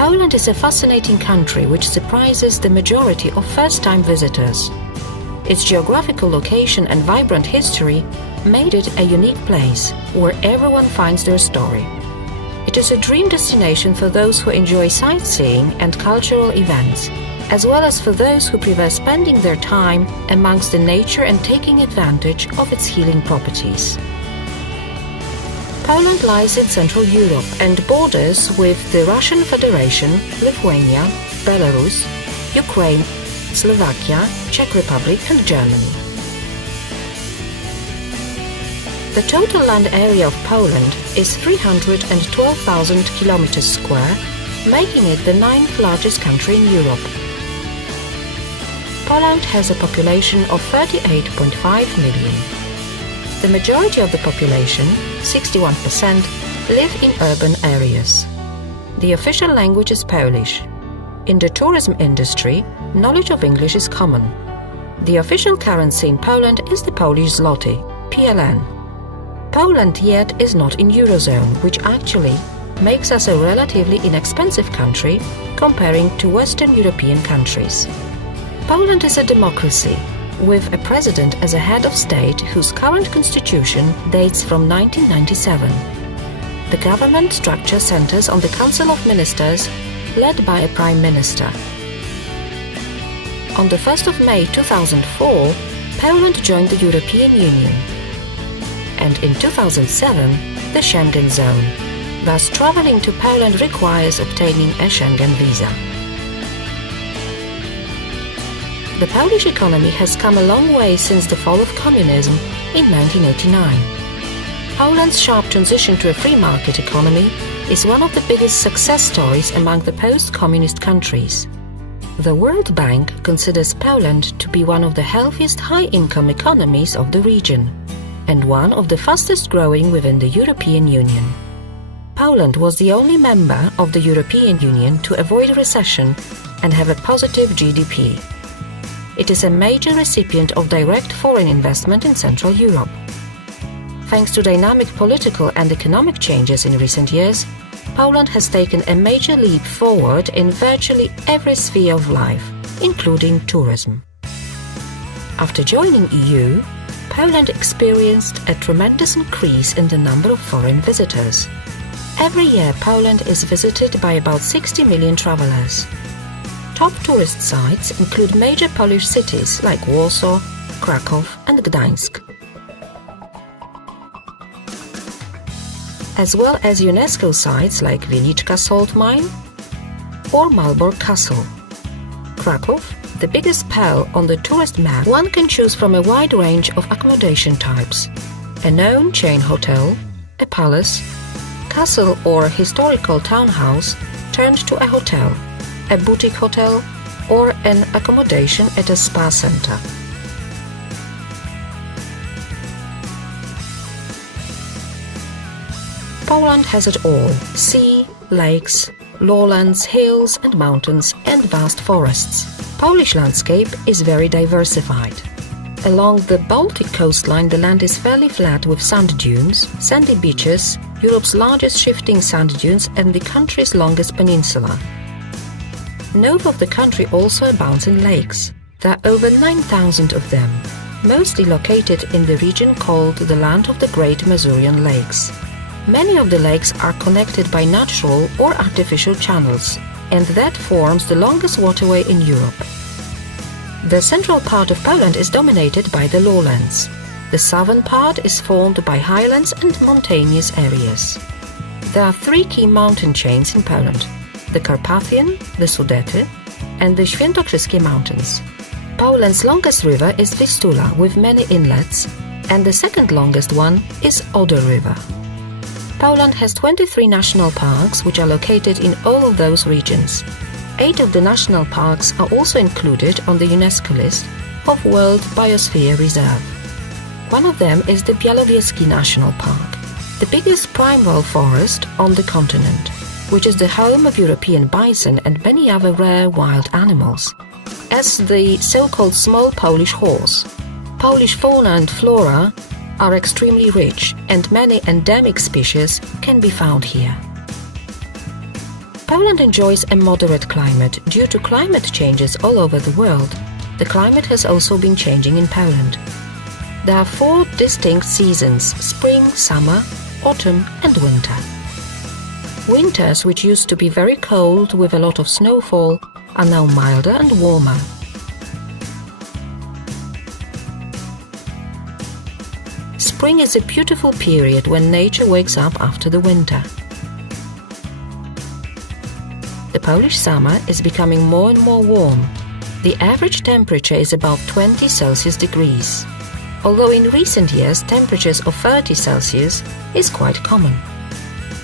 Poland is a fascinating country which surprises the majority of first-time visitors. Its geographical location and vibrant history made it a unique place where everyone finds their story. It is a dream destination for those who enjoy sightseeing and cultural events, as well as for those who prefer spending their time amongst the nature and taking advantage of its healing properties. Poland lies in Central Europe and borders with the Russian Federation, Lithuania, Belarus, Ukraine, Slovakia, Czech Republic and Germany. The total land area of Poland is 312,000 kilometers square, making it the 9th largest country in Europe. Poland has a population of 38.5 million. The majority of the population, 61%, live in urban areas. The official language is Polish. In the tourism industry, knowledge of English is common. The official currency in Poland is the Polish zloty, PLN. Poland yet is not in Eurozone, which actually makes us a relatively inexpensive country comparing to Western European countries. Poland is a democracy, with a president as a head of state whose current constitution dates from 1997. The government structure centers on the Council of Ministers, led by a Prime Minister. On the 1st of May 2004, Poland joined the European Union, and in 2007, the Schengen zone. Thus, traveling to Poland requires obtaining a Schengen visa. The Polish economy has come a long way since the fall of communism in 1989. Poland's sharp transition to a free market economy is one of the biggest success stories among the post-communist countries. The World Bank considers Poland to be one of the healthiest high-income economies of the region and one of the fastest growing within the European Union. Poland was the only member of the European Union to avoid recession and have a positive GDP. It is a major recipient of direct foreign investment in Central Europe. Thanks to dynamic political and economic changes in recent years, Poland has taken a major leap forward in virtually every sphere of life, including tourism. After joining EU, Poland experienced a tremendous increase in the number of foreign visitors. Every year, Poland is visited by about 60 million travelers. Top tourist sites include major Polish cities like Warsaw, Kraków and Gdańsk, as well as UNESCO sites like Wieliczka salt mine or Malbork Castle. Kraków, the biggest pearl on the tourist map, one can choose from a wide range of accommodation types: a known chain hotel, a palace, castle or historical townhouse turned to a hotel, a boutique hotel, or an accommodation at a spa center. Poland has it all: sea, lakes, lowlands, hills and mountains, and vast forests. Polish landscape is very diversified. Along the Baltic coastline, the land is fairly flat with sand dunes, sandy beaches, Europe's largest shifting sand dunes, and the country's longest peninsula. North of the country also abounds in lakes. There are over 9,000 of them, mostly located in the region called the Land of the Great Masurian Lakes. Many of the lakes are connected by natural or artificial channels, and that forms the longest waterway in Europe. The central part of Poland is dominated by the lowlands. The southern part is formed by highlands and mountainous areas. There are three key mountain chains in Poland: the Carpathian, the Sudety, and the Świętokrzyskie Mountains. Poland's longest river is Vistula, with many inlets, and the second longest one is Oder River. Poland has 23 national parks, which are located in all of those regions. 8 of the national parks are also included on the UNESCO list of World Biosphere Reserve. One of them is the Białowieski National Park, the biggest primeval forest on the continent, which is the home of European bison and many other rare wild animals, as the so-called small Polish horse. Polish fauna and flora are extremely rich, and many endemic species can be found here. Poland enjoys a moderate climate due to climate changes all over the world. The climate has also been changing in Poland. There are 4 distinct seasons: spring, summer, autumn and winter. Winters, which used to be very cold with a lot of snowfall, are now milder and warmer. Spring is a beautiful period when nature wakes up after the winter. The Polish summer is becoming more and more warm. The average temperature is about 20 Celsius degrees, although in recent years temperatures of 30 Celsius is quite common.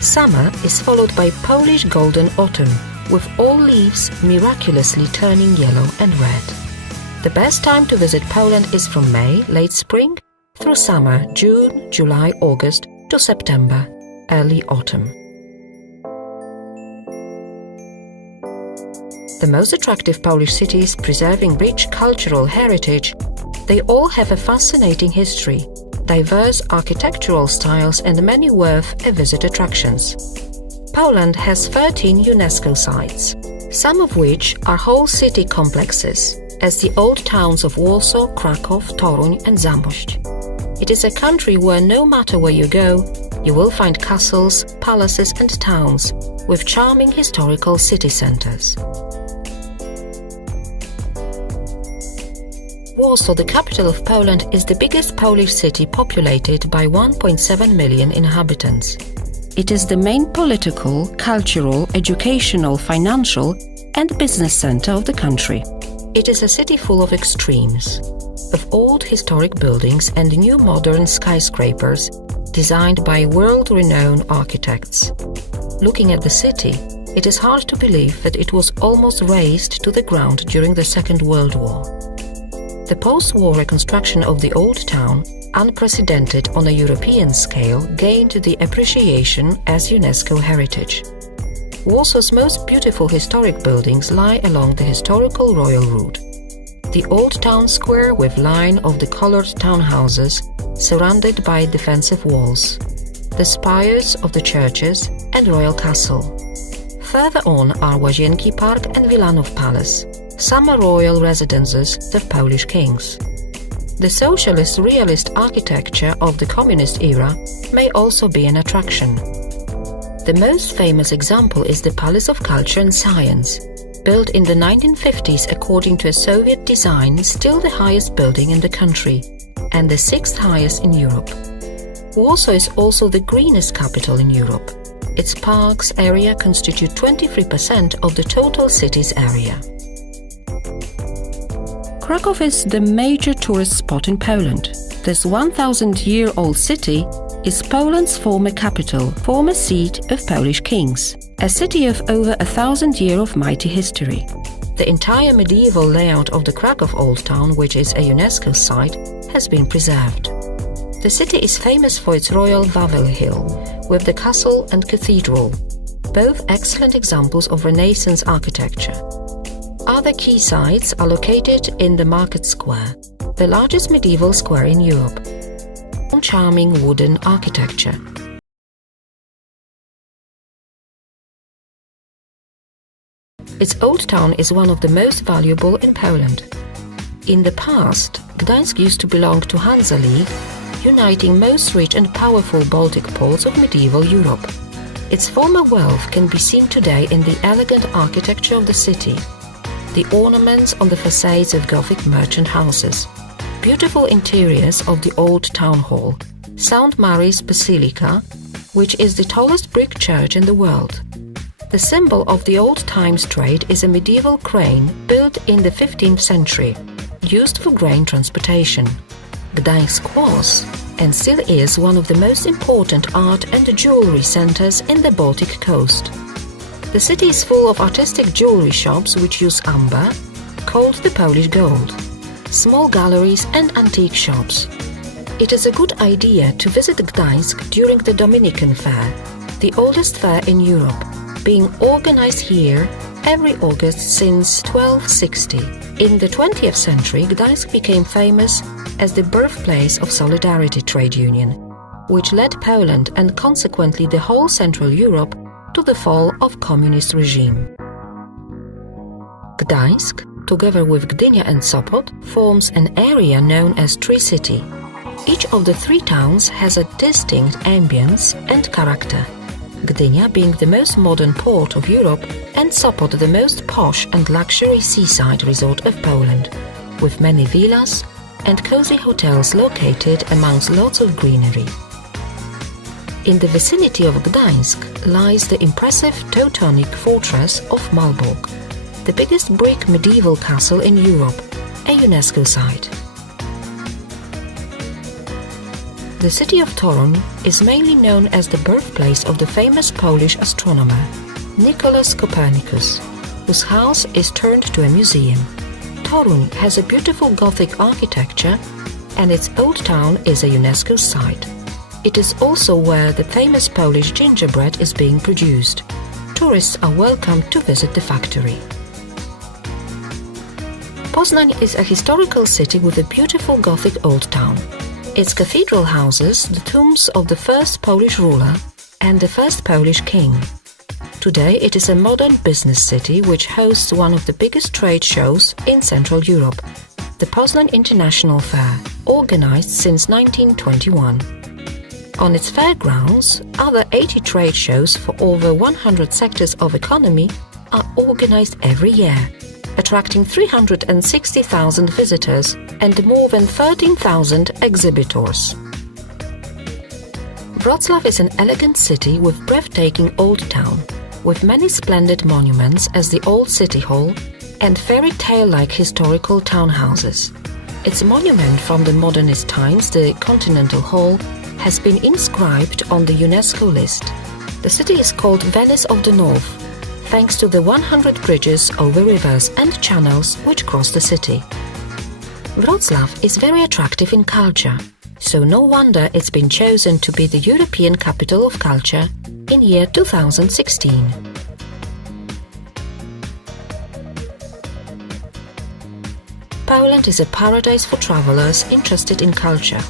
Summer is followed by Polish golden autumn, with all leaves miraculously turning yellow and red. The best time to visit Poland is from May, late spring, through summer, June, July, August, to September, early autumn. The most attractive Polish cities preserving rich cultural heritage, they all have a fascinating history, diverse architectural styles and many worth a visit attractions. Poland has 13 UNESCO sites, some of which are whole city complexes, as the old towns of Warsaw, Kraków, Toruń and Zamość. It is a country where no matter where you go, you will find castles, palaces and towns with charming historical city centers. Warsaw, the capital of Poland, is the biggest Polish city populated by 1.7 million inhabitants. It is the main political, cultural, educational, financial and business center of the country. It is a city full of extremes, of old historic buildings and new modern skyscrapers designed by world-renowned architects. Looking at the city, it is hard to believe that it was almost razed to the ground during the Second World War. The post-war reconstruction of the old town, unprecedented on a European scale, gained the appreciation as UNESCO heritage. Warsaw's most beautiful historic buildings lie along the historical royal route. The old town square with line of the colored townhouses surrounded by defensive walls, the spires of the churches and royal castle. Further on are Łazienki Park and Wilanów Palace, summer royal residences of Polish kings. The socialist realist architecture of the communist era may also be an attraction. The most famous example is the Palace of Culture and Science, built in the 1950s according to a Soviet design, still the highest building in the country and the 6th highest in Europe. Warsaw is also the greenest capital in Europe. Its parks area constitute 23% of the total city's area. Kraków is the major tourist spot in Poland. This 1,000-year-old city is Poland's former capital, former seat of Polish kings, a city of over 1,000 years of mighty history. The entire medieval layout of the Kraków Old Town, which is a UNESCO site, has been preserved. The city is famous for its royal Wawel Hill, with the castle and cathedral, both excellent examples of Renaissance architecture. Other key sites are located in the Market Square, the largest medieval square in Europe. Charming wooden architecture. Its old town is one of the most valuable in Poland. In the past, Gdańsk used to belong to Hansa League, uniting most rich and powerful Baltic ports of medieval Europe. Its former wealth can be seen today in the elegant architecture of the city, the ornaments on the facades of Gothic merchant houses, beautiful interiors of the old town hall, St. Mary's Basilica, which is the tallest brick church in the world. The symbol of the old times trade is a medieval crane built in the 15th century, used for grain transportation. Gdańsk was, and still is, one of the most important art and jewelry centers in the Baltic coast. The city is full of artistic jewelry shops which use amber, called the Polish gold, small galleries and antique shops. It is a good idea to visit Gdańsk during the Dominican Fair, the oldest fair in Europe, being organized here every August since 1260. In the 20th century, Gdańsk became famous as the birthplace of Solidarity trade union, which led Poland and consequently the whole Central Europe to the fall of communist regime. Gdańsk, together with Gdynia and Sopot, forms an area known as Tree City. Each of the three towns has a distinct ambience and character, Gdynia being the most modern port of Europe and Sopot the most posh and luxury seaside resort of Poland, with many villas and cozy hotels located amongst lots of greenery. In the vicinity of Gdańsk lies the impressive Teutonic fortress of Malbork, the biggest brick medieval castle in Europe, a UNESCO site. The city of Toruń is mainly known as the birthplace of the famous Polish astronomer Nicholas Copernicus, whose house is turned to a museum. Toruń has a beautiful Gothic architecture and its old town is a UNESCO site. It is also where the famous Polish gingerbread is being produced. Tourists are welcome to visit the factory. Poznań is a historical city with a beautiful Gothic old town. Its cathedral houses the tombs of the first Polish ruler and the first Polish king. Today it is a modern business city which hosts one of the biggest trade shows in Central Europe, the Poznań International Fair, organized since 1921. On its fairgrounds, other 80 trade shows for over 100 sectors of economy are organized every year, attracting 360,000 visitors and more than 13,000 exhibitors. Wrocław is an elegant city with breathtaking old town, with many splendid monuments as the Old City Hall and fairy tale-like historical townhouses. Its monument from the modernist times, the Continental Hall, has been inscribed on the UNESCO list. The city is called Venice of the North, thanks to the 100 bridges over rivers and channels which cross the city. Wrocław is very attractive in culture, so no wonder it's been chosen to be the European Capital of Culture in year 2016. Poland is a paradise for travelers interested in culture.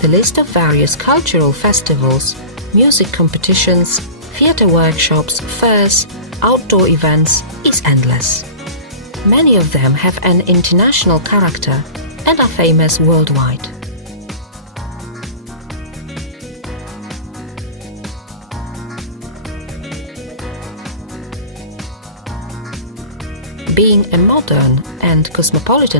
The list of various cultural festivals, music competitions, theatre workshops, fairs, outdoor events is endless. Many of them have an international character and are famous worldwide. Being a modern and cosmopolitan